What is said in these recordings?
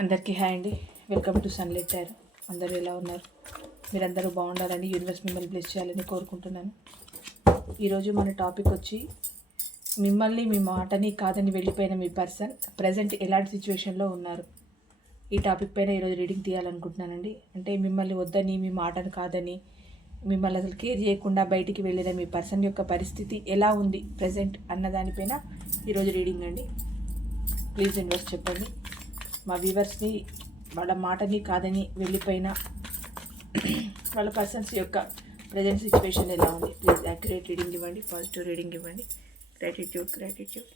అందరికీ హాయ్ అండి. Welcome to sunlight tyre. అందరూ ఎలా ఉన్నారు? మీరందరూ బాగుండాలని, యూనివర్స్ మిమ్మల్ని బ్లెస్ చేయాలని కోరుకుంటున్నాను. ఈరోజు మన టాపిక్ వచ్చి మిమ్మల్ని మీ మాటని కాదని వెళ్ళిపోయిన మీ పర్సన్ ప్రజెంట్ ఎలాంటి సిచ్యువేషన్లో ఉన్నారు. ఈ టాపిక్ పైన ఈరోజు రీడింగ్ తీయాలనుకుంటున్నానండి. అంటే మిమ్మల్ని వద్దని, మీ మాటను కాదని, మిమ్మల్ని అసలు కేర్ చేయకుండా బయటికి వెళ్ళిన మీ పర్సన్ యొక్క పరిస్థితి ఎలా ఉంది ప్రజెంట్ అన్న దానిపైన ఈరోజు రీడింగ్ అండి. ప్లీజ్ యూనివర్స్ చెప్పండి. మా వ్యూవర్స్ని వాళ్ళ మాటని కాదని వెళ్ళిపోయిన వాళ్ళ పర్సన్స్ యొక్క ప్రజెంట్ సిచ్యువేషన్ ఎలా ఉంది. ప్లీజ్ యాక్యురేట్ రీడింగ్ ఇవ్వండి, పాజిటివ్ రీడింగ్ ఇవ్వండి. Gratitude.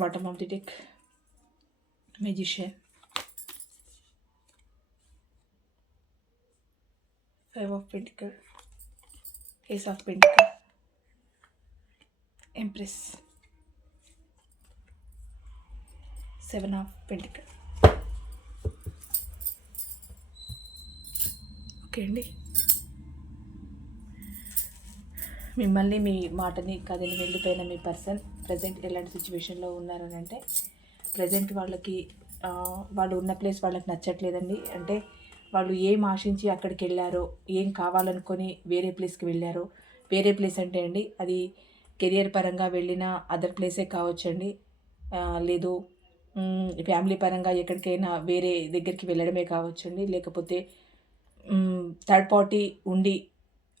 Bottom of the deck, Magician, 5 of Pentacles, Ace of Pentacles, Empress, 7 of Pentacles. Okay అండి, మిమ్మల్ని మీ మాటని కథని వెళ్ళిపోయిన మీ పర్సన్ ప్రజెంట్ ఎలాంటి సిచ్యువేషన్లో ఉన్నారని అంటే, ప్రజెంట్ వాళ్ళకి వాళ్ళు ఉన్న ప్లేస్ వాళ్ళకి నచ్చట్లేదండి. అంటే వాళ్ళు ఏం ఆశించి అక్కడికి వెళ్ళారో, ఏం కావాలనుకొని వేరే ప్లేస్కి వెళ్ళారో, వేరే ప్లేస్ అంటే అండి అది కెరియర్ పరంగా వెళ్ళిన అదర్ ప్లేసే కావచ్చండి, లేదు ఫ్యామిలీ పరంగా ఎక్కడికైనా వేరే దగ్గరికి వెళ్ళడమే కావచ్చండి, లేకపోతే థర్డ్ పార్టీ ఉండి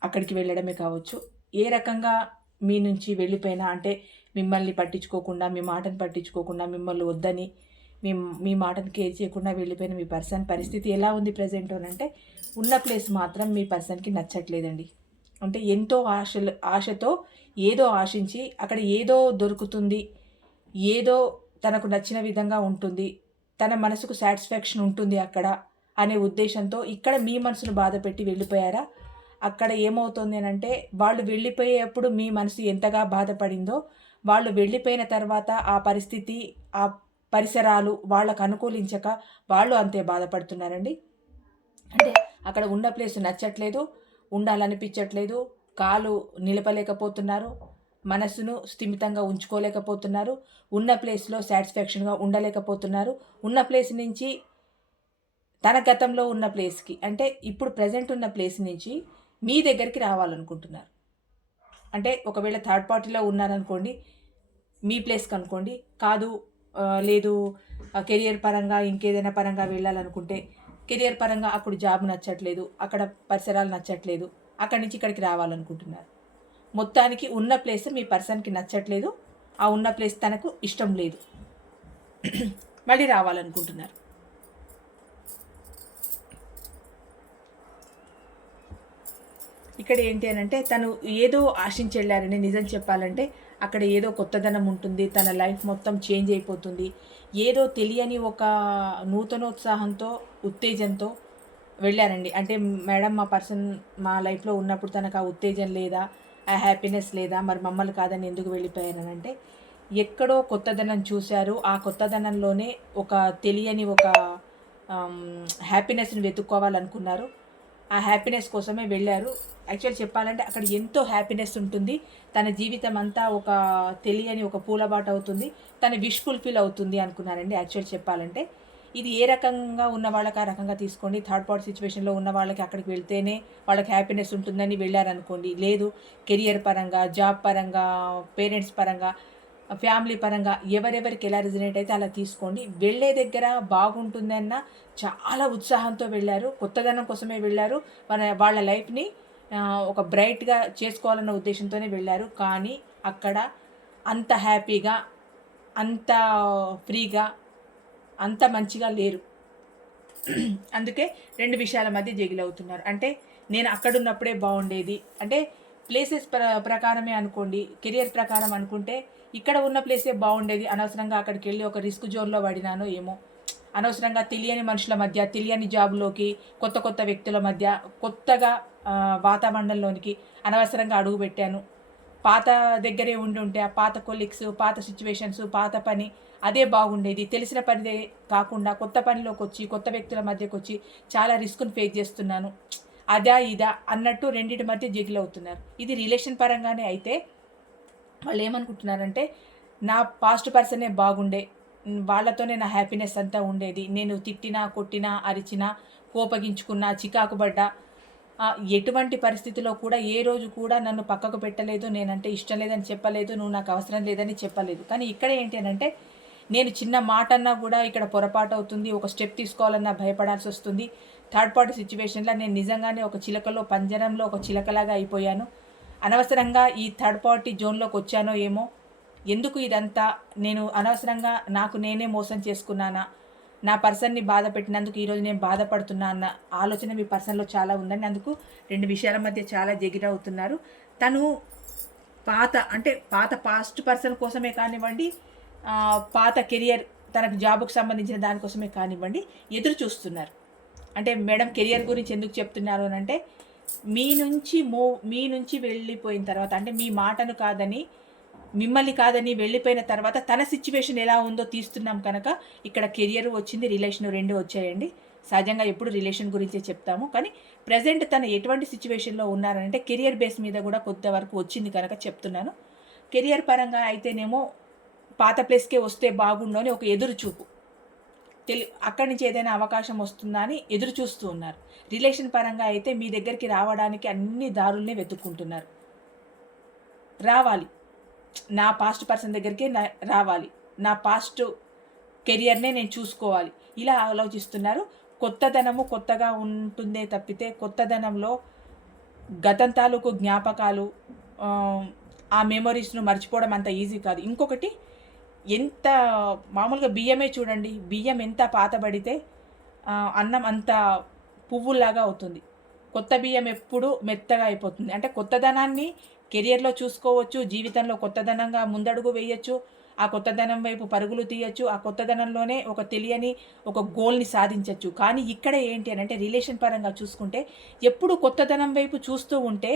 అక్కడికి వెళ్ళడమే కావచ్చు. ఏ రకంగా మీ నుంచి వెళ్ళిపోయినా, అంటే మిమ్మల్ని పట్టించుకోకుండా, మీ మాటను పట్టించుకోకుండా, మిమ్మల్ని వద్దని, మీ మాటను కేర్ చేయకుండా వెళ్ళిపోయిన మీ పర్సన్ పరిస్థితి ఎలా ఉంది ప్రజెంట్ అని అంటే, ఉన్న ప్లేస్ మాత్రం మీ పర్సన్కి నచ్చట్లేదండి. అంటే ఎంతో ఆశతో ఏదో ఆశించి అక్కడ ఏదో దొరుకుతుంది, ఏదో తనకు నచ్చిన విధంగా ఉంటుంది, తన మనసుకు సాటిస్ఫాక్షన్ ఉంటుంది అక్కడ అనే ఉద్దేశంతో ఇక్కడ మీ మనసును బాధ పెట్టి వెళ్ళిపోయారా? అక్కడ ఏమవుతుంది అని అంటే, వాళ్ళు వెళ్ళిపోయేప్పుడు మీ మనసు ఎంతగా బాధపడిందో, వాళ్ళు వెళ్ళిపోయిన తర్వాత ఆ పరిస్థితి, ఆ పరిసరాలు వాళ్ళకు అనుకూలించక వాళ్ళు అంతే బాధపడుతున్నారండి. అంటే అక్కడ ఉన్న ప్లేస్ నచ్చట్లేదు, ఉండాలనిపించట్లేదు, కాలు నిలపలేకపోతున్నారు, మనసును స్థిమితంగా ఉంచుకోలేకపోతున్నారు, ఉన్న ప్లేస్లో సాటిస్ఫాక్షన్గా ఉండలేకపోతున్నారు. ఉన్న ప్లేస్ నుంచి తన గతంలో ఉన్న ప్లేస్కి, అంటే ఇప్పుడు ప్రజెంట్ ఉన్న ప్లేస్ నుంచి మీ దగ్గరికి రావాలనుకుంటున్నారు. అంటే ఒకవేళ థర్డ్ పార్టీలో ఉన్నారనుకోండి, మీ ప్లేస్కి అనుకోండి, కాదు లేదు కెరియర్ పరంగా ఇంకేదైనా పరంగా వెళ్ళాలనుకుంటే, కెరియర్ పరంగా అక్కడ జాబ్ నచ్చట్లేదు, అక్కడ పరిసరాలు నచ్చట్లేదు, అక్కడి నుంచి ఇక్కడికి రావాలనుకుంటున్నారు. మొత్తానికి ఉన్న ప్లేస్ మీ పర్సన్కి నచ్చట్లేదు, ఆ ఉన్న ప్లేస్ తనకు ఇష్టం లేదు, మళ్ళీ రావాలనుకుంటున్నారు. ఇక్కడ ఏంటి అని అంటే, తను ఏదో ఆశించి వెళ్ళారని, నిజం చెప్పాలంటే అక్కడ ఏదో కొత్తదనం ఉంటుంది, తన లైఫ్ మొత్తం చేంజ్ అయిపోతుంది, ఏదో తెలియని ఒక నూతనోత్సాహంతో, ఉత్తేజంతో వెళ్ళారండి. అంటే మేడం మా పర్సన్ మా లైఫ్లో ఉన్నప్పుడు తనకు ఆ ఉత్తేజం లేదా, ఆ హ్యాపీనెస్ లేదా, మరి మమ్మల్ని కాదని ఎందుకు వెళ్ళిపోయారని అంటే, ఎక్కడో కొత్తదనం చూశారు, ఆ కొత్తదనంలోనే ఒక తెలియని ఒక హ్యాపీనెస్ని వెతుక్కోవాలనుకున్నారు, ఆ హ్యాపీనెస్ కోసమే వెళ్ళారు. యాక్చువల్ చెప్పాలంటే అక్కడ ఎంతో హ్యాపీనెస్ ఉంటుంది, తన జీవితం అంతా ఒక తెలియని ఒక పూలబాట అవుతుంది, తన విష్ ఫుల్ఫిల్ అవుతుంది అనుకున్నారండి. యాక్చువల్ చెప్పాలంటే ఇది ఏ రకంగా ఉన్న వాళ్ళకి ఆ రకంగా తీసుకోండి. థర్డ్ పార్టీ సిచ్యువేషన్లో ఉన్న వాళ్ళకి అక్కడికి వెళ్తేనే వాళ్ళకి హ్యాపీనెస్ ఉంటుందని వెళ్ళారనుకోండి, లేదు కెరియర్ పరంగా, జాబ్ పరంగా, పేరెంట్స్ పరంగా, ఫ్యామిలీ పరంగా ఎవరెవరికి ఎలా రిజనేట్ అయితే అలా తీసుకోండి. వెళ్ళే దగ్గర బాగుంటుందన్న చాలా ఉత్సాహంతో వెళ్ళారు, కొత్తదనం కోసమే వెళ్ళారు, వాళ్ళ లైఫ్ని ఒక బ్రైట్గా చేసుకోవాలన్న ఉద్దేశంతోనే వెళ్ళారు. కానీ అక్కడ అంత హ్యాపీగా, అంత ఫ్రీగా, అంత మంచిగా లేరు. అందుకే 2 విషయాల మధ్య జగిల్ అవుతున్నారు. అంటే నేను అక్కడున్నప్పుడే బాగుండేది, అంటే ప్లేసెస్ ప్రకారమే అనుకోండి, కెరియర్ ప్రకారం అనుకుంటే ఇక్కడ ఉన్న ప్లేసే బాగుండేది, అనవసరంగా అక్కడికి వెళ్ళి ఒక రిస్క్ జోన్లో పడినానో ఏమో, అనవసరంగా తెలియని మనుషుల మధ్య, తెలియని జాబ్లోకి, కొత్త కొత్త వ్యక్తుల మధ్య, కొత్తగా వాతావరణంలోనికి అనవసరంగా అడుగు పెట్టాను. పాత దగ్గరే ఉంటే ఆ పాత కొలీగ్స్, పాత సిచ్యువేషన్స్, పాత పని అదే బాగుండేది, తెలిసిన పనిదే కాకుండా కొత్త పనిలోకి వచ్చి కొత్త వ్యక్తుల మధ్యకి వచ్చి చాలా రిస్క్ను ఫేస్ చేస్తున్నాను, అదా ఇదా అన్నట్టు రెండింటి మధ్య జగిల్ అవుతున్నారు. ఇది రిలేషన్ పరంగానే అయితే వాళ్ళు ఏమనుకుంటున్నారంటే నా పాస్ట్ పర్సనే బాగుండే, వాళ్ళతోనే నా హ్యాపీనెస్ అంతా ఉండేది, నేను తిట్టినా కొట్టినా అరిచినా కోపగించుకున్నా చికాకు పడ్డా ఎటువంటి పరిస్థితిలో కూడా ఏ రోజు కూడా నన్ను పక్కకు పెట్టలేదు, నేనంటే ఇష్టం లేదని చెప్పలేదు, నువ్వు నాకు అవసరం లేదని చెప్పలేదు. కానీ ఇక్కడ ఏంటి అని అంటే నేను చిన్న మాట అన్నా కూడా ఇక్కడ పొరపాటు అవుతుంది, ఒక స్టెప్ తీసుకోవాలన్నా భయపడాల్సి వస్తుంది. థర్డ్ పార్టీ సిచ్యువేషన్లో నేను నిజంగానే ఒక చిలకలో పంజరంలో ఒక చిలకలాగా అయిపోయాను. అనవసరంగా ఈ థర్డ్ పార్టీ జోన్లోకి వచ్చానో ఏమో, ఎందుకు ఇదంతా, నేను అనవసరంగా నాకు నేనే మోసం చేసుకున్నానా, నా పర్సన్ని బాధ పెట్టినందుకు ఈరోజు నేను బాధపడుతున్నా అన్న ఆలోచన మీ పర్సన్లో చాలా ఉందండి. అందుకు 2 విషయాల మధ్య చాలా జగిరవుతున్నారు. తను పాస్ట్ పర్సన్ కోసమే కానివ్వండి, పాత కెరియర్ తనకు జాబ్కు సంబంధించిన దానికోసమే కానివ్వండి ఎదురు చూస్తున్నారు. అంటే మేడం కెరియర్ గురించి ఎందుకు చెప్తున్నారు అని అంటే మీ నుంచి వెళ్ళిపోయిన తర్వాత, అంటే మీ మాటను కాదని మిమ్మల్ని కాదని వెళ్ళిపోయిన తర్వాత తన సిచ్యువేషన్ ఎలా ఉందో తీస్తున్నాం కనుక ఇక్కడ కెరియర్ వచ్చింది, రిలేషన్ 2 వచ్చాయండి. సహజంగా ఎప్పుడు రిలేషన్ గురించే చెప్తాము, కానీ ప్రజెంట్ తను ఎటువంటి సిచ్యువేషన్లో ఉన్నారంటే కెరియర్ బేస్ మీద కూడా కొంతవరకు వచ్చింది కనుక చెప్తున్నాను. కెరియర్ పరంగా అయితేనేమో పాత ప్లేస్కే వస్తే బాగుండు అని ఒక ఎదురు చూపు, అక్కడి నుంచి ఏదైనా అవకాశం వస్తుందా అని ఎదురు చూస్తూ ఉన్నారు. రిలేషన్ పరంగా అయితే మీ దగ్గరికి రావడానికి అన్ని దారుల్ని వెతుక్కుంటున్నారు. రావాలి, నా పాస్ట్ పర్సన్ దగ్గరికి రావాలి, నా పాస్ట్ కెరియర్నే నేను చూసుకోవాలి, ఇలా ఆలోచిస్తున్నారు. కొత్తదనము కొత్తగా ఉంటుందే తప్పితే కొత్తదనంలో గతం తాలూకు జ్ఞాపకాలు, ఆ మెమొరీస్ను మర్చిపోవడం అంత ఈజీ కాదు. ఇంకొకటి, ఎంత మామూలుగా బియ్యమే చూడండి, బియ్యం ఎంత పాతబడితే అన్నం అంత పువ్వులాగా అవుతుంది. కొత్త బియ్యం ఎప్పుడు మెత్తగా అయిపోతుంది. అంటే కొత్తదనాన్ని కెరియర్లో చూసుకోవచ్చు, జీవితంలో కొత్తదనంగా ముందడుగు వేయచ్చు, ఆ కొత్తదనం వైపు పరుగులు తీయచ్చు, ఆ కొత్తదనంలోనే ఒక తెలియని ఒక గోల్ని సాధించవచ్చు. కానీ ఇక్కడ ఏంటి అని అంటే రిలేషన్ పరంగా చూసుకుంటే ఎప్పుడు కొత్తదనం వైపు చూస్తూ ఉంటే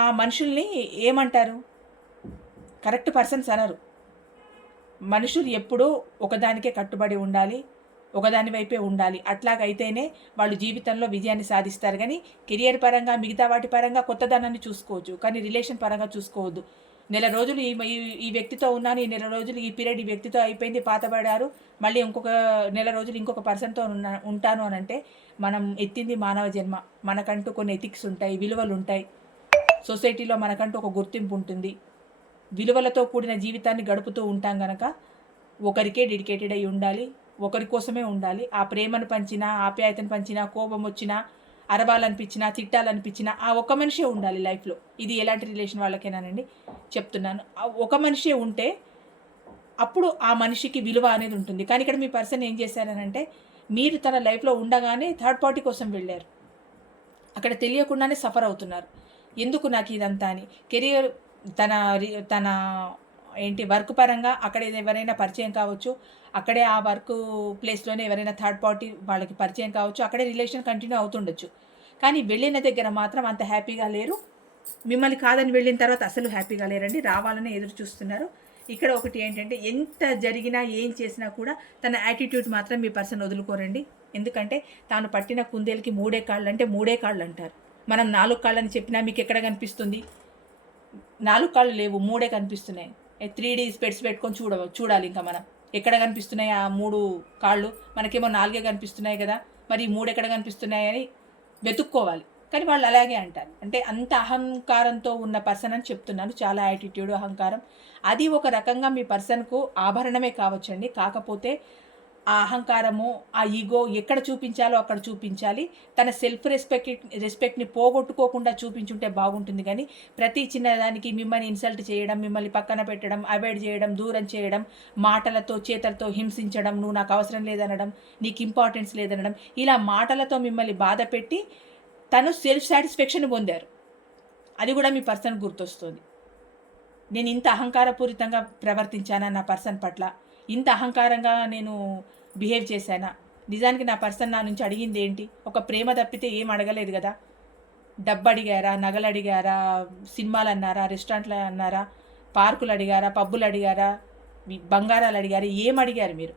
ఆ మనుషుల్ని ఏమంటారు, కరెక్ట్ పర్సన్స్ అనరు. మనుషులు ఎప్పుడూ ఒకదానికే కట్టుబడి ఉండాలి, ఒకదాని వైపే ఉండాలి. అట్లాగైతేనే వాళ్ళు జీవితంలో విజయాన్ని సాధిస్తారు. కానీ కెరియర్ పరంగా మిగతా వాటి పరంగా కొత్తదనాన్ని చూసుకోవచ్చు, కానీ రిలేషన్ పరంగా చూసుకోవద్దు. నెల రోజులు ఈ వ్యక్తితో ఉన్నాను, ఈ నెల రోజులు ఈ పీరియడ్ ఈ వ్యక్తితో అయిపోయింది, పాతబడారు, మళ్ళీ ఇంకొక నెల రోజులు ఇంకొక పర్సన్తో ఉంటాను అని అంటే మనం ఎత్తింది మానవ జన్మ. మనకంటూ కొన్ని ఎథిక్స్ ఉంటాయి, విలువలు ఉంటాయి, సొసైటీలో మనకంటూ ఒక గుర్తింపు ఉంటుంది. విలువలతో కూడిన జీవితాన్ని గడుపుతూ ఉంటాం కనుక ఒకరికే డెడికేటెడ్ అయి ఉండాలి, ఒకరి కోసమే ఉండాలి. ఆ ప్రేమను పంచినా, ఆప్యాయతను పంచినా, కోపం వచ్చినా, అరవాలనిపించినా, తిట్టాలనిపించినా ఆ ఒక మనిషే ఉండాలి లైఫ్లో. ఇది ఎలాంటి రిలేషన్ వాళ్ళకేనానండి చెప్తున్నాను. ఒక మనిషే ఉంటే అప్పుడు ఆ మనిషికి విలువ అనేది ఉంటుంది. కానీ ఇక్కడ మీ పర్సన్ ఏం చేశారనంటే మీరు తన లైఫ్లో ఉండగానే థర్డ్ పార్టీ కోసం వెళ్ళారు, అక్కడ తెలియకుండానే సఫర్ అవుతున్నారు. ఎందుకు నాకు ఇదంతా అని కెరియర్ తన వర్క్ పరంగా అక్కడ ఎవరైనా పరిచయం కావచ్చు, అక్కడే ఆ వర్క్ ప్లేస్లోనే ఎవరైనా థర్డ్ పార్టీ వాళ్ళకి పరిచయం కావచ్చు, అక్కడే రిలేషన్ కంటిన్యూ అవుతుండొచ్చు. కానీ వెళ్ళిన దగ్గర మాత్రం అంత హ్యాపీగా లేరు, మిమ్మల్ని కాదని వెళ్ళిన తర్వాత అసలు హ్యాపీగా లేరండి, రావాలని ఎదురు చూస్తున్నారు. ఇక్కడ ఒకటి ఏంటంటే ఎంత జరిగినా ఏం చేసినా కూడా తన యాటిట్యూడ్ మాత్రం మీ పర్సన్ వదులుకోరండి. ఎందుకంటే తాను పట్టిన కుందేలకి 3 కాళ్ళు అంటే 3 కాళ్ళు అంటారు. మనం 4 కాళ్ళని చెప్పినా మీకు ఎక్కడ కనిపిస్తుంది, 4 కాళ్ళు లేవు, 3 కనిపిస్తున్నాయి. 3D స్పెట్స్ పెట్టుకొని చూడాలి ఇంకా మనం ఎక్కడ కనిపిస్తున్నాయి ఆ 3 కాళ్ళు, మనకేమో 4 కనిపిస్తున్నాయి కదా, మరి 3 ఎక్కడ కనిపిస్తున్నాయి అని వెతుక్కోవాలి. కానీ వాళ్ళు అలాగే అంటారు. అంటే అంత అహంకారంతో ఉన్న పర్సన్ అని చెప్తున్నాను, చాలా యాటిట్యూడ్, అహంకారం. అది ఒక రకంగా మీ పర్సన్కు ఆభరణమే కావచ్చండి. కాకపోతే ఆ అహంకారము, ఆ ఈగో ఎక్కడ చూపించాలో అక్కడ చూపించాలి. తన సెల్ఫ్ రెస్పెక్ట్ని పోగొట్టుకోకుండా చూపించుంటే బాగుంటుంది. కానీ ప్రతి చిన్నదానికి మిమ్మల్ని ఇన్సల్ట్ చేయడం, మిమ్మల్ని పక్కన పెట్టడం, అవాయిడ్ చేయడం, దూరం చేయడం, మాటలతో చేతలతో హింసించడం, నువ్వు నాకు అవసరం లేదనడం, నీకు ఇంపార్టెన్స్ లేదనడం, ఇలా మాటలతో మిమ్మల్ని బాధ పెట్టి తను సెల్ఫ్ సాటిస్ఫాక్షన్ పొందారు. అది కూడా మీ పర్సన్ గుర్తొస్తుంది. నేను ఇంత అహంకారపూరితంగా ప్రవర్తించానా నా పర్సన్ పట్ల, ఇంత అహంకారంగా నేను బిహేవ్ చేశానా, నిజానికి నా పర్సన్ నా నుంచి అడిగింది ఏంటి? ఒక ప్రేమ తప్పితే ఏం అడగలేదు కదా. డబ్బు అడిగారా, నగలు అడిగారా, సినిమాలు అన్నారా, రెస్టారెంట్లు అన్నారా, పార్కులు అడిగారా, పబ్బులు అడిగారా, బంగారాలు అడిగారా, ఏం అడిగారు మీరు?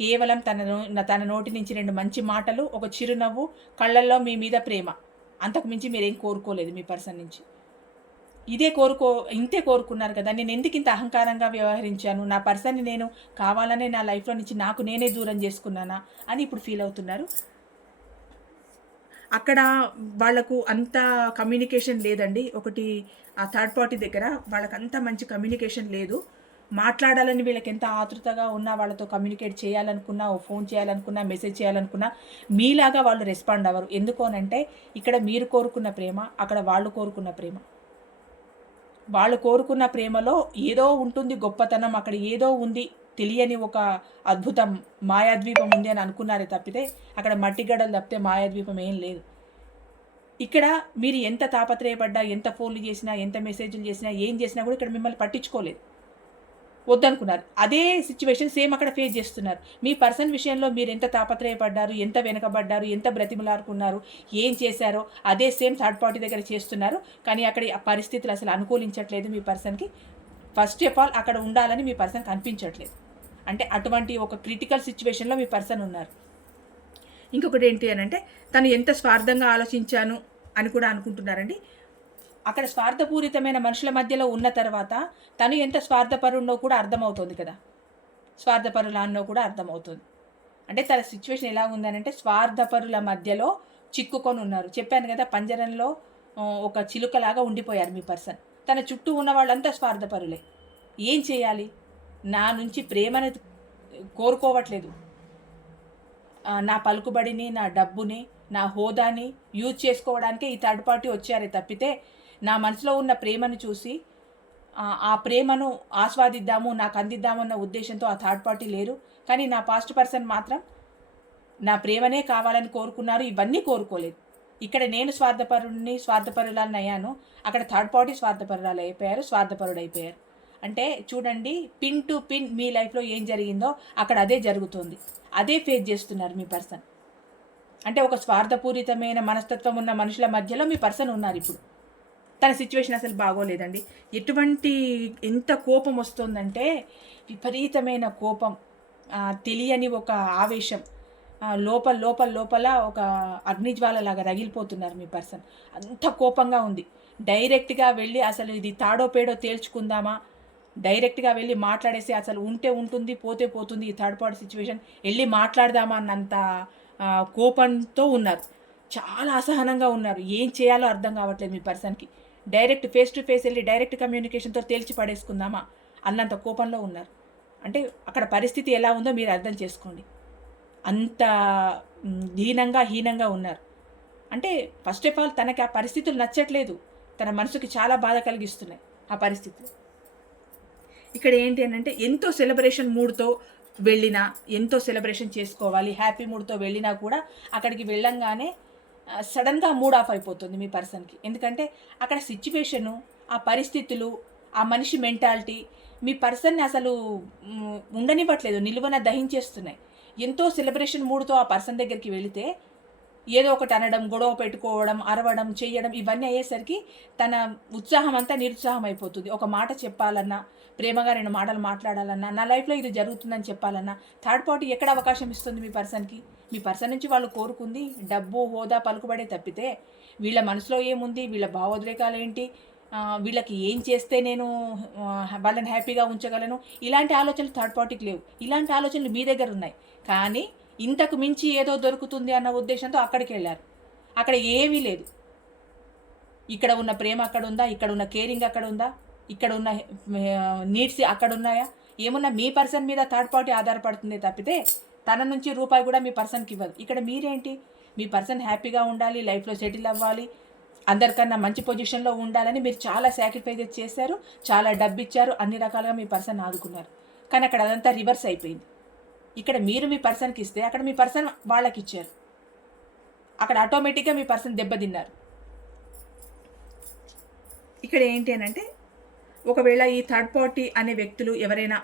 కేవలం తన నోటి నుంచి 2 మంచి మాటలు, ఒక చిరునవ్వు, కళ్ళల్లో మీ మీద ప్రేమ. అంతకు మించి మీరేం కోరుకోలేదు మీ పర్సన్ నుంచి. ఇంతే కోరుకున్నారు కదా. నేను ఎందుకు ఇంత అహంకారంగా వ్యవహరించాను, నా పర్సన్ని నేను కావాలనే నా లైఫ్లో నుంచి నాకు నేనే దూరం చేసుకున్నానా అని ఇప్పుడు ఫీల్ అవుతున్నారు. అక్కడ వాళ్లకు అంత కమ్యూనికేషన్ లేదండి. ఒకటి ఆ థర్డ్ పార్టీ దగ్గర వాళ్ళకి అంత మంచి కమ్యూనికేషన్ లేదు. మాట్లాడాలని వీళ్ళకి ఎంత ఆతృతగా ఉన్నా, వాళ్ళతో కమ్యూనికేట్ చేయాలనుకున్నా, ఫోన్ చేయాలనుకున్నా, మెసేజ్ చేయాలనుకున్నా మీలాగా వాళ్ళు రెస్పాండ్ అవ్వరు. ఎందుకు అనంటే ఇక్కడ మీరు కోరుకున్న ప్రేమ, అక్కడ వాళ్ళు కోరుకున్న ప్రేమ. వాళ్ళు కోరుకున్న ప్రేమలో ఏదో ఉంటుంది గొప్పతనం, అక్కడ ఏదో ఉంది తెలియని ఒక అద్భుతం, మాయాద్వీపం ఉంది అని అనుకున్నారే తప్పితే అక్కడ మట్టిగడ్డలు తప్పితే మాయాద్వీపం ఏం లేదు. ఇక్కడ మీరు ఎంత తాపత్రయపడ్డా, ఎంత ఫోన్లు చేసినా, ఎంత మెసేజ్లు చేసినా, ఏం చేసినా కూడా ఇక్కడ మిమ్మల్ని పట్టించుకోలేదు, వద్దనుకున్నారు. అదే సిచ్యువేషన్ సేమ్ అక్కడ ఫేస్ చేస్తున్నారు. మీ పర్సన్ విషయంలో మీరు ఎంత తాపత్రయపడ్డారు, ఎంత వెనకబడ్డారు, ఎంత బ్రతిమలాడుకున్నారు, ఏం చేశారో అదే సేమ్ థర్డ్ పార్టీ దగ్గర చేస్తున్నారు. కానీ అక్కడ ఆ పరిస్థితులు అసలు అనుకూలించట్లేదు మీ పర్సన్కి. ఫస్ట్ ఆఫ్ ఆల్ అక్కడ ఉండాలని మీ పర్సన్ కనిపించట్లేదు. అంటే అటువంటి ఒక క్రిటికల్ సిచ్యువేషన్లో మీ పర్సన్ ఉన్నారు. ఇంకొకటి ఏంటి అని అంటే తను ఎంత స్వార్థంగా ఆలోచించాను అని కూడా అనుకుంటున్నారండి. అక్కడ స్వార్థపూరితమైన మనుషుల మధ్యలో ఉన్న తర్వాత తను ఎంత స్వార్థపరున్నో కూడా అర్థమవుతుంది కదా. స్వార్థపరులాన్నో కూడా అర్థమవుతుంది. అంటే తన సిచ్యువేషన్ ఎలా ఉందనంటే స్వార్థపరుల మధ్యలో చిక్కుకొని ఉన్నారు. చెప్పాను కదా, పంజరంలో ఒక చిలుకలాగా ఉండిపోయారు మీ పర్సన్. తన చుట్టూ ఉన్న వాళ్ళంతా స్వార్థపరులే. ఏం చేయాలి? నా నుంచి ప్రేమను కోరుకోవట్లేదు. నా పలుకుబడిని, నా డబ్బుని, నా హోదాని యూజ్ చేసుకోవడానికే ఈ థర్డ్ పార్టీ వచ్చారే తప్పితే నా మనసులో ఉన్న ప్రేమను చూసి ఆ ప్రేమను ఆస్వాదిద్దాము, నాకు అందిద్దామన్న ఉద్దేశంతో ఆ థర్డ్ పార్టీ లేరు. కానీ నా పాస్ట్ పర్సన్ మాత్రం నా ప్రేమనే కావాలని కోరుకున్నారు. ఇవన్నీ కోరుకోలేదు. ఇక్కడ నేను స్వార్థపరులాన్ని అయ్యాను, అక్కడ థర్డ్ పార్టీ స్వార్థపరురాలు అయిపోయారు, స్వార్థపరుడు అయిపోయారు. అంటే చూడండి, పిన్ టు పిన్ మీ లైఫ్లో ఏం జరిగిందో అక్కడ అదే జరుగుతుంది. అదే ఫేస్ చేస్తున్నారు మీ పర్సన్. అంటే ఒక స్వార్థపూరితమైన మనస్తత్వం ఉన్న మనుషుల మధ్యలో మీ పర్సన్ ఉన్నారు ఇప్పుడు. తన సిచ్యువేషన్ అసలు బాగోలేదండి. ఎంత కోపం వస్తుందంటే విపరీతమైన కోపం, తెలియని ఒక ఆవేశం, లోపల ఒక అగ్నిజ్వాలలాగా రగిలిపోతున్నారు మీ పర్సన్. అంత కోపంగా ఉంది. డైరెక్ట్గా వెళ్ళి అసలు ఇది తాడో పేడో తేల్చుకుందామా, డైరెక్ట్గా వెళ్ళి మాట్లాడేసి అసలు ఉంటే ఉంటుంది, పోతే పోతుంది, ఈ థర్డ్ పార్టీ సిచ్యువేషన్ వెళ్ళి మాట్లాడదామా అన్నంత కోపంతో ఉన్నారు. చాలా అసహనంగా ఉన్నారు. ఏం చేయాలో అర్థం కావట్లేదు మీ పర్సన్కి. డైరెక్ట్ ఫేస్ టు ఫేస్ వెళ్ళి డైరెక్ట్ కమ్యూనికేషన్తో తేల్చి పడేసుకుందామా అన్నంత కోపంలో ఉన్నారు. అంటే అక్కడ పరిస్థితి ఎలా ఉందో మీరు అర్థం చేసుకోండి. అంత హీనంగా ఉన్నారు. అంటే ఫస్ట్ ఆఫ్ ఆల్ తనకి ఆ పరిస్థితులు నచ్చట్లేదు. తన మనసుకి చాలా బాధ కలిగిస్తున్నాయి ఆ పరిస్థితులు. ఇక్కడ ఏంటి అని అంటే ఎంతో సెలబ్రేషన్ మూడ్తో వెళ్ళినా, ఎంతో సెలబ్రేషన్ చేసుకోవాలి, హ్యాపీ మూడ్తో వెళ్ళినా కూడా అక్కడికి వెళ్ళంగానే సడన్గా మూడ్ ఆఫ్ అయిపోతుంది మీ పర్సన్కి. ఎందుకంటే అక్కడ సిచ్యువేషను, ఆ పరిస్థితులు, ఆ మనిషి మెంటాలిటీ మీ పర్సన్ని అసలు ఉండనివ్వట్లేదు, నిలువన దహించేస్తున్నాయి. ఎంతో సెలబ్రేషన్ మూడ్తో ఆ పర్సన్ దగ్గరికి వెళితే ఏదో ఒకటి అనడం, గొడవ పెట్టుకోవడం, అరవడం, చేయడం, ఇవన్నీ అయ్యేసరికి తన ఉత్సాహం అంతా నిరుత్సాహం అయిపోతుంది. ఒక మాట చెప్పాలన్నా, ప్రేమగా 2 మాటలు మాట్లాడాలన్నా, నా లైఫ్లో ఇది జరుగుతుందని చెప్పాలన్నా థర్డ్ పార్టీ ఎక్కడ అవకాశం ఇస్తుంది మీ పర్సన్కి? మీ పర్సన్ నుంచి వాళ్ళు కోరుకుంది డబ్బు, హోదా, పలుకుబడే తప్పితే వీళ్ళ మనసులో ఏముంది, వీళ్ళ భావోద్రేకాలు ఏంటి, వీళ్ళకి ఏం చేస్తే నేను వాళ్ళని హ్యాపీగా ఉంచగలను, ఇలాంటి ఆలోచనలు థర్డ్ పార్టీకి లేవు. ఇలాంటి ఆలోచనలు మీ దగ్గర ఉన్నాయి. కానీ ఇంతకు మించి ఏదో దొరుకుతుంది అన్న ఉద్దేశంతో అక్కడికి వెళ్ళారు. అక్కడ ఏమీ లేదు. ఇక్కడ ఉన్న ప్రేమ అక్కడ ఉందా, ఇక్కడ ఉన్న కేరింగ్ అక్కడ ఉందా, ఇక్కడ ఉన్న నీడ్స్ అక్కడ ఉన్నాయా? ఏమున్నా మీ పర్సన్ మీద థర్డ్ పార్టీ ఆధారపడుతుంది తప్పితే తన నుంచి రూపాయి కూడా మీ పర్సన్కి ఇవ్వదు. ఇక్కడ మీరేంటి, మీ పర్సన్ హ్యాపీగా ఉండాలి, లైఫ్లో సెటిల్ అవ్వాలి, అందరికన్నా మంచి పొజిషన్లో ఉండాలని మీరు చాలా సాక్రిఫైజెస్ చేశారు, చాలా డబ్బు ఇచ్చారు, అన్ని రకాలుగా మీ పర్సన్ ఆదుకున్నారు. కానీ అక్కడ అదంతా రివర్స్ అయిపోయింది. ఇక్కడ మీరు మీ పర్సన్కి ఇస్తే అక్కడ మీ పర్సన్ వాళ్ళకి ఇచ్చారు. అక్కడ ఆటోమేటిక్గా మీ పర్సన్ దెబ్బతిన్నారు. ఇక్కడ ఏంటి అని అంటే, ఒకవేళ ఈ థర్డ్ పార్టీ అనే వ్యక్తులు ఎవరైనా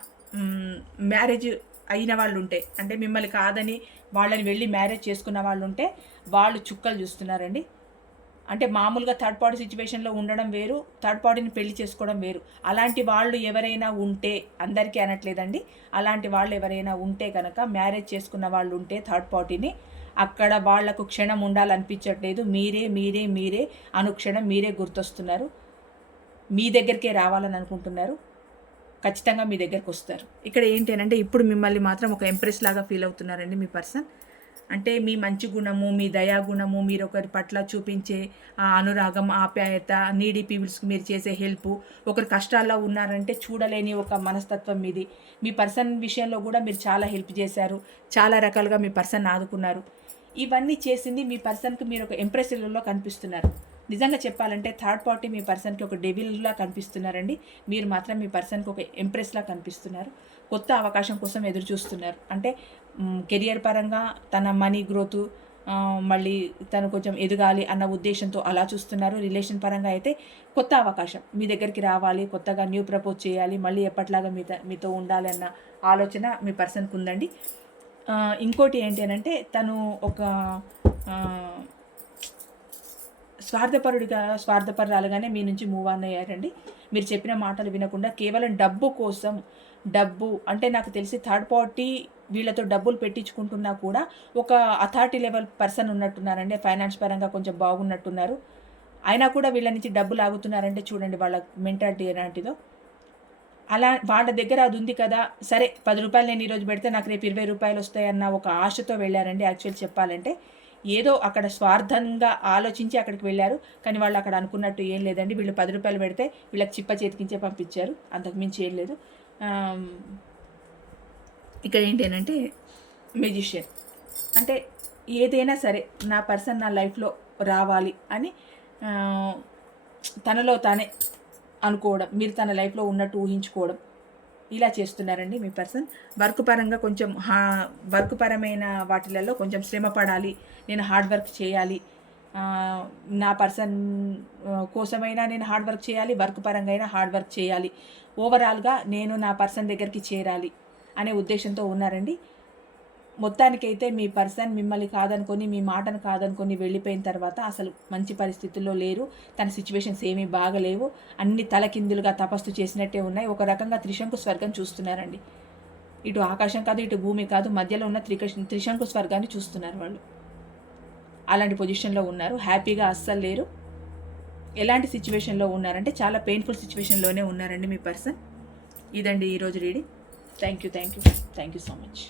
మ్యారేజ్ అయిన వాళ్ళు ఉంటే, అంటే మిమ్మల్ని కాదని వాళ్ళని వెళ్ళి మ్యారేజ్ చేసుకున్న వాళ్ళు ఉంటే వాళ్ళు చుక్కలు చూస్తున్నారండి. అంటే మామూలుగా థర్డ్ పార్టీ సిచ్యువేషన్లో ఉండడం వేరు, థర్డ్ పార్టీని పెళ్లి చేసుకోవడం వేరు. అలాంటి వాళ్ళు ఎవరైనా ఉంటే, అందరికీ అనట్లేదండి, అలాంటి వాళ్ళు ఎవరైనా ఉంటే కనుక, మ్యారేజ్ చేసుకున్న వాళ్ళు ఉంటే థర్డ్ పార్టీని, అక్కడ వాళ్లకు క్షణం ఉండాలనిపించట్లేదు. మీరే మీరే మీరే అనుక్షణం మీరే గుర్తొస్తున్నారు. మీ దగ్గరికే రావాలని అనుకుంటున్నారు. ఖచ్చితంగా మీ దగ్గరికి వస్తారు. ఇక్కడ ఏంటి అంటే, ఇప్పుడు మిమ్మల్ని మాత్రం ఒక ఎంప్రెస్ లాగా ఫీల్ అవుతున్నారండి మీ పర్సన్. అంటే మీ మంచి గుణము, మీ దయాగుణము, మీరు ఒకరి పట్ల చూపించే అనురాగం, ఆప్యాయత, నీడీ పీపుల్స్కి మీరు చేసే హెల్ప్, ఒకరు కష్టాల్లో ఉన్నారంటే చూడలేని ఒక మనస్తత్వం మీది. మీ పర్సన్ విషయంలో కూడా మీరు చాలా హెల్ప్ చేశారు, చాలా రకాలుగా మీ పర్సన్ ఆదుకున్నారు. ఇవన్నీ చేసింది మీ పర్సన్కి మీరు ఒక ఎంప్రెస్లో కనిపిస్తున్నారు. నిజంగా చెప్పాలంటే థర్డ్ పార్టీ మీ పర్సన్కి ఒక డెవిల్లా కనిపిస్తున్నారండి. మీరు మాత్రం మీ పర్సన్కి ఒక ఎంప్రెస్లా కనిపిస్తున్నారు. కొత్త అవకాశం కోసం ఎదురు చూస్తున్నారు. అంటే కెరియర్ పరంగా తన మనీ గ్రోత్, మళ్ళీ తను కొంచెం ఎదగాలి అన్న ఉద్దేశంతో అలా చూస్తున్నారు. రిలేషన్ పరంగా అయితే కొత్త అవకాశం మీ దగ్గరికి రావాలి, కొత్తగా న్యూ ప్రపోజ్ చేయాలి, మళ్ళీ ఎప్పట్లాగా మీతో ఉండాలి అన్న ఆలోచన మీ పర్సన్కి ఉందండి. ఇంకోటి ఏంటి అని అంటే, తను ఒక స్వార్థపరురాలుగానే మీ నుంచి మూవ్ ఆన్ అయ్యారండి. మీరు చెప్పిన మాటలు వినకుండా కేవలం డబ్బు కోసం, డబ్బు అంటే నాకు తెలిసి థర్డ్ పార్టీ వీళ్ళతో డబ్బులు పెట్టించుకుంటున్నా కూడా ఒక అథారిటీ లెవెల్ పర్సన్ ఉన్నట్టున్నారండి. ఫైనాన్స్ పరంగా కొంచెం బాగున్నట్టున్నారు. అయినా కూడా వీళ్ళ నుంచి డబ్బులు ఆగుతున్నారంటే చూడండి వాళ్ళ మెంటాలిటీ ఎలాంటిదో. అలా వాళ్ళ దగ్గర అది ఉంది కదా, సరే 10 రూపాయలు నేను ఈరోజు పెడితే నాకు రేపు 20 రూపాయలు వస్తాయన్న ఒక ఆశతో వెళ్ళారండి. యాక్చువల్ చెప్పాలంటే ఏదో అక్కడ స్వార్థంగా ఆలోచించి అక్కడికి వెళ్ళారు. కానీ వాళ్ళు అక్కడ అనుకున్నట్టు ఏం లేదండి. వీళ్ళు 10 రూపాయలు పెడితే వీళ్ళకి చిప్ప చేతికించే పంపించారు, అంతకుమించి ఏం లేదు. ఇక్కడ ఏంటి అంటే, మెజిషియన్ అంటే ఏదైనా సరే నా పర్సన్ నా లైఫ్లో రావాలి అని తనలో తానే అనుకోవడం, మీరు తన లైఫ్లో ఉన్నట్టు ఊహించుకోవడం, ఇలా చేస్తున్నారండి మీ పర్సన్. వర్క్ పరంగా కొంచెం వర్క్ పరమైన వాటిలలో కొంచెం శ్రమ పడాలి, నేను హార్డ్ వర్క్ చేయాలి, నా పర్సన్ కోసమైనా నేను హార్డ్ వర్క్ చేయాలి, వర్క్ పరంగా అయినా హార్డ్ వర్క్ చేయాలి, ఓవరాల్గా నేను నా పర్సన్ దగ్గరికి చేరాలి అనే ఉద్దేశంతో ఉన్నారండి. మొత్తానికైతే మీ పర్సన్ మిమ్మల్ని కాదనుకొని, మీ మాటను కాదనుకొని వెళ్ళిపోయిన తర్వాత అసలు మంచి పరిస్థితుల్లో లేరు. తన సిచ్యువేషన్స్ ఏమీ బాగలేవు, అన్ని తలకిందులుగా తపస్సు చేసినట్టే ఉన్నాయి. ఒక రకంగా త్రిశంకు స్వర్గం చూస్తున్నారండి. ఇటు ఆకాశం కాదు, ఇటు భూమి కాదు, మధ్యలో ఉన్న త్రిశంకు స్వర్గాన్ని చూస్తున్నారు వాళ్ళు. అలాంటి పొజిషన్లో ఉన్నారు. హ్యాపీగా అస్సలు లేరు. ఎలాంటి సిచ్యువేషన్లో ఉన్నారంటే చాలా పెయిన్ఫుల్ సిచ్యువేషన్లోనే ఉన్నారండి మీ పర్సన్. ఇదండి ఈరోజు reading. Thank you so much.